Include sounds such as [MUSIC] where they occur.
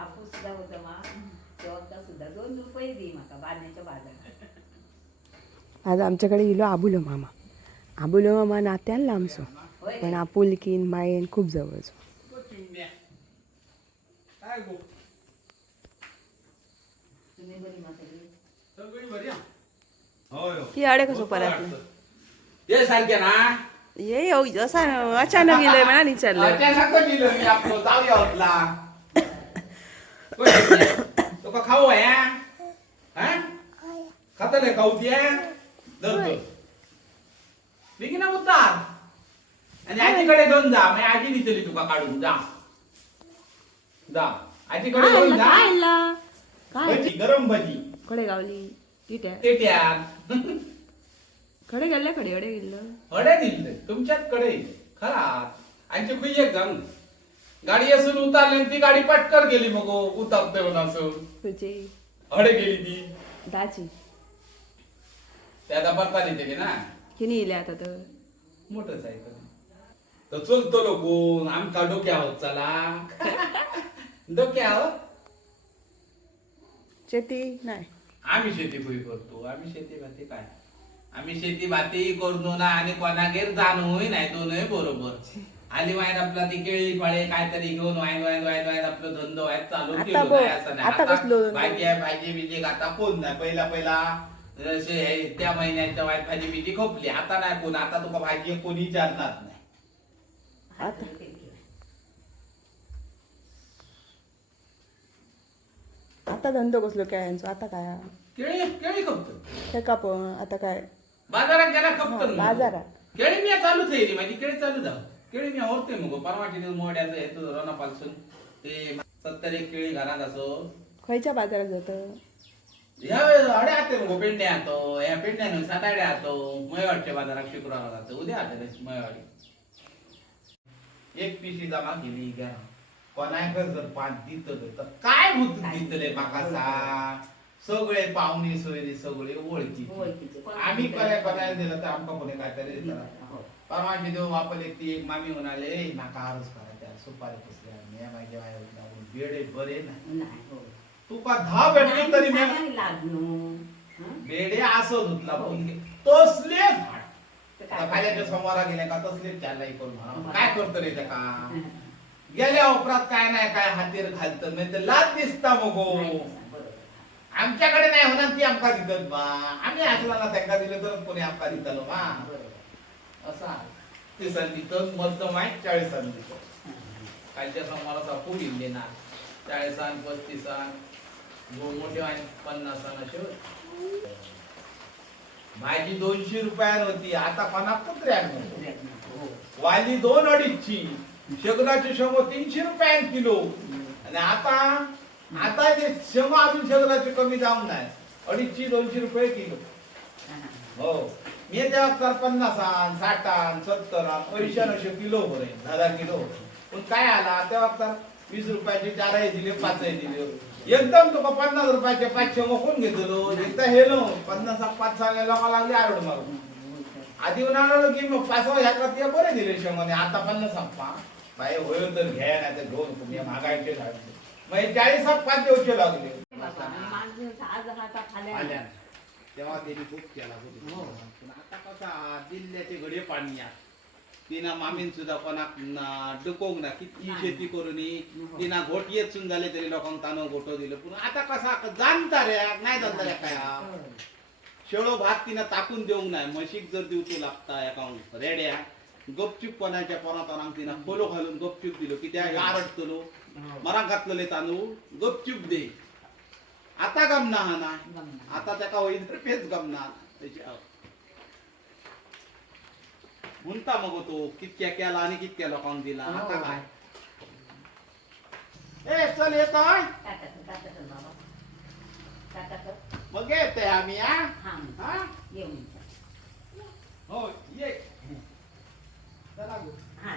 बापू सुद्धा होता मा. तेव्हा सुद्धा दोन रुपये दी म्हाका बांदण्याच्या बाजारात. आज आमच्याकडे इलो आबुलो मामा. आबुलो मामा नात्यान लांबसो पण आपुलकीन मायेन खूप जवळचो ती अडे कसो परत ते सारखे ना. ये येऊ असा अचानक गेलोय म्हणा विचारलं दिलं होतला तुका खाऊ आहे हा खातले खाऊ त्या धरतो बेगिना उतार आणि आजीकडे घेऊन जा मी आजी निचली तुका काढून जा जा आजीकडे घेऊन जा काय भजी गरम भजी कडे गावली तिट्या ते त्या खडे गेले खडे अडे गेलं हडे दिले तुमच्याच कडे खरा आमची एक जाऊन गाडी असून उतारली आणि ती गाडी पटकर गेली मग उतरते म्हणून असं. तुझी. हडे गेली ती. दाची त्या आता परतानी दिली ना? किनी इले आता तर? मोटरसायकल तर चलतो लोकून आमका डोक्या आहोत चला. [LAUGHS] डोक्या आहोत शेती नाही. आम्ही शेती खुई करतो. आम्ही शेती भाती काय? आम्ही शेती भाती करू ना आणि कोणागेर जाणूही नाही दोनही बरोबर. आली वाईन आपला ती केळी फळे काहीतरी घेऊन वाईन वाईन वाईन वाईन आपलं धंदो वाईन चालू आता केलो नाही असं नाही. आता आता कसलो धंदो? भाजी आहे भाजी बिजी आता कोण नाही? पहिला पहिला जसे हे त्या महिन्याच्या वाईन भाजी बिजी खोपली. आता नाही कोण आता तुका भाजी कोणी विचारणार नाही. आता? आता धंदो कसलो काय यांचो आता काय? केळी केळी खपत. ते का पण आता काय? बाजारात गेला खपत. हा, बाजारात. केळी मी चालूच आहे माझी केळी चालू जाऊ केळी मी होते मग परवाची मोड्याचं हे तुझं रोनापासून ते सत्तर एक केळी घरात असो. खयच्या बाजारात जात ह्या वेळेस अडे आते मग पेंड्या आतो या पेंड्यानं साताड्या आतो मयवाडच्या बाजारात शुक्रवार जातो उद्या आते मयवाडी. एक पिशी जमा केली घ्या कोणाक जर पाच दितले तर काय भूत दितले माका सांग सगळे पाहुणे सोयरे सगळे. कोण आम्ही दिलं? करायला दिलं तर आमका कोणी काहीतरी देतात हो. परवाची देव वापरले ती एक मामी म्हणाले "ए, नाका आरच करा त्या सुपारी पुसल्या मी बाहेर बेडे बरे ना हो. तुका दहा भेटली तरी मी हं? बेडे असं धुतला तसले खाल्याच्या समोरा गेल्या का तसले चालला करून म्हणा. काय करतो रे त्या का हं. गेल्या उपरात काय नाही काय हातीर घालत नाही तर लाज दिसता मग हो. आमच्याकडे नाही होणार ती आमका दिसत बा आम्ही असला ना त्यांना दिलं तर कोणी आमका दिसलो बा असा ते संधी मध्यम आहे चाळीस संधी कालच्या सोमवाराचा खूप येईल देणार चाळीसान पस्तीसान दोन मोठे पन्नास पन्नासान असे भाजी दोनशे रुपयावर होती आता पन्नास त्र्याण्णव. वाली दोन अडीचची शेगदाचे शेंगो तीनशे रुपयान किलो. आणि आता आता ते शेंगो अजून शेगदाचे कमी जाऊन नाही. अडीचशे दोनशे रुपये किलो. हो. मी त्या पन्नासान साठान सत्तरान पैशान असे किलो भरे दहा दहा किलो पण काय आला? त्या वक्तार वीस रुपयाचे चारही दिले पाचही दिले. एकदम तुका पन्नास रुपयाचे पाचशे मोकून घेतलो. एकदा हेलो पन्नास पाच सांगायला मला लागले आरड मारून आधी उन्हाळा की मग पाच ह्या ते बरे दिले शेंगोने आता पन्नास पा बाई होय तर घ्या नाही तर घेऊन तुम्ही महागायचे झाडे मग चाळीस पाच देऊचे लागले. तेव्हा त्यांनी खूप केला होता. हो. पण आता कसा दिल्ल्याचे घडे पाणी आहे. तिना मामीन सुद्धा कोणाक ना डुकोंग ना किती. शेती करून हो. तिना घोट येत सुन झाले तरी लोकांना तांदूळ घोटो दिलं पण आता कसा जाणता रे नाही जाणता रे काय हा. हो. शेळो भात तिनं ताकून देऊंक नाही म्हशीक जर दिवचो लागता एका रेड्या गपचूप कोणाच्या पोरात तिनं खोलो घालून गपचूप दिलो की त्या आरडतलो हो. मरा घातलेले तांदूळ गपचूप दे आता गमना हा ना आता त्याका वैधर पेच गमना त्याची म्हणता मग तो कितक्या केला आणि कितक्या लोकांना दिला. हो. आता काय? ए चल येतोय मग येते आम्ही हा? हा हो ये. चला गो. हा.